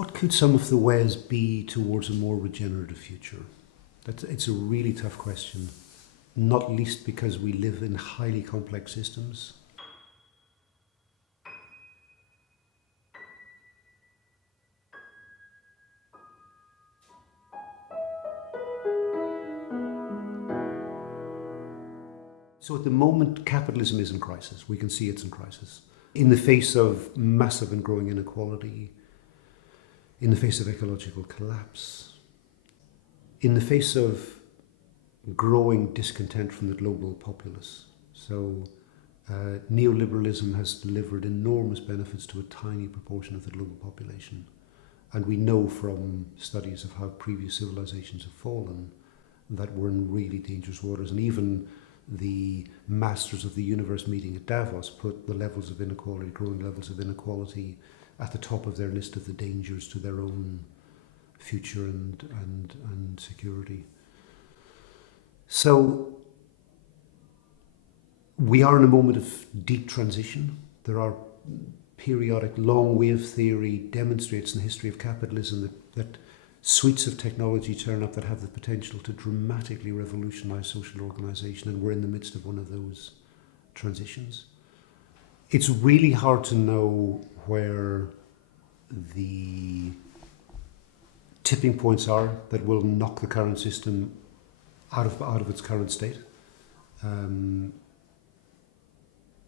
What could some of the ways be towards a more regenerative future? It's a really tough question, not least because we live in highly complex systems. So at the moment, capitalism is in crisis. We can see it's in crisis. In the face of massive and growing inequality, in the face of ecological collapse, in the face of growing discontent from the global populace. So neoliberalism has delivered enormous benefits to a tiny proportion of the global population. And we know from studies of how previous civilizations have fallen that we're in really dangerous waters. And even the masters of the universe meeting at Davos put the levels of inequality, growing levels of inequality, at the top of their list of the dangers to their own future and security. So we are in a moment of deep transition. There are periodic long wave theory demonstrates in the history of capitalism that suites of technology turn up that have the potential to dramatically revolutionize social organization, and we're in the midst of one of those transitions. It's really hard to know where the tipping points are that will knock the current system out of its current state.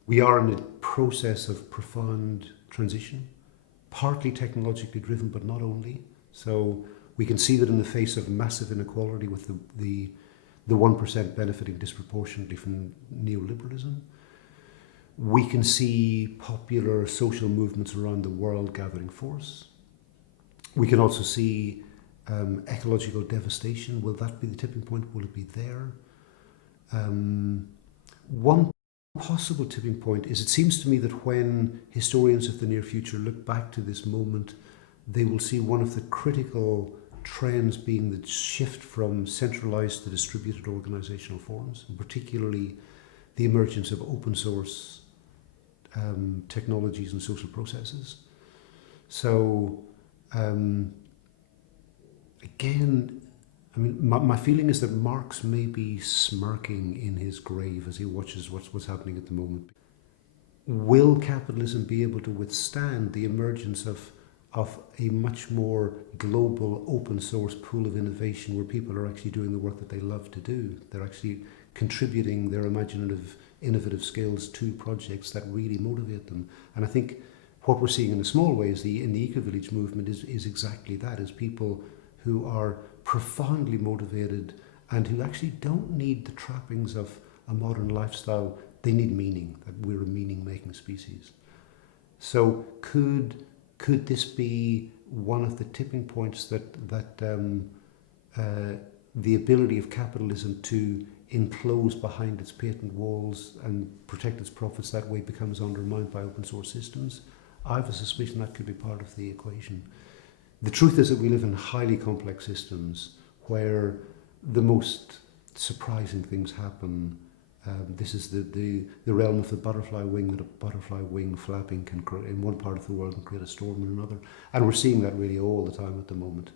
We are in a process of profound transition, partly technologically driven, but not only. So we can see that in the face of massive inequality with the 1% benefiting disproportionately from neoliberalism. We can see popular social movements around the world gathering force. We can also see ecological devastation. Will that be the tipping point? Will it be there? One possible tipping point is, it seems to me that when historians of the near future look back to this moment, they will see one of the critical trends being the shift from centralized to distributed organizational forms, and particularly the emergence of open source technologies and social processes. So again, I mean, my feeling is that Marx may be smirking in his grave as he watches what's happening at the moment. Will capitalism be able to withstand the emergence of a much more global open source pool of innovation where people are actually doing the work that they love to do? They're actually contributing their imaginative, innovative skills to projects that really motivate them. And I think what we're seeing in a small way is in the Ecovillage movement is exactly that, is people who are profoundly motivated and who actually don't need the trappings of a modern lifestyle. They need meaning, that we're a meaning-making species. So could this be one of the tipping points that the ability of capitalism to enclose behind its patent walls and protect its profits that way becomes undermined by open source systems? I have a suspicion that could be part of the equation. The truth is that we live in highly complex systems where the most surprising things happen. This is the realm of the butterfly wing, that a butterfly wing flapping can create in one part of the world and create a storm in another. And we're seeing that really all the time at the moment.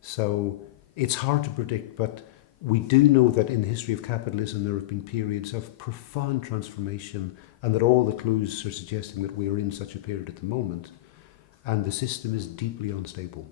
So it's hard to predict, but we do know that in the history of capitalism there have been periods of profound transformation, and that all the clues are suggesting that we are in such a period at the moment. And the system is deeply unstable.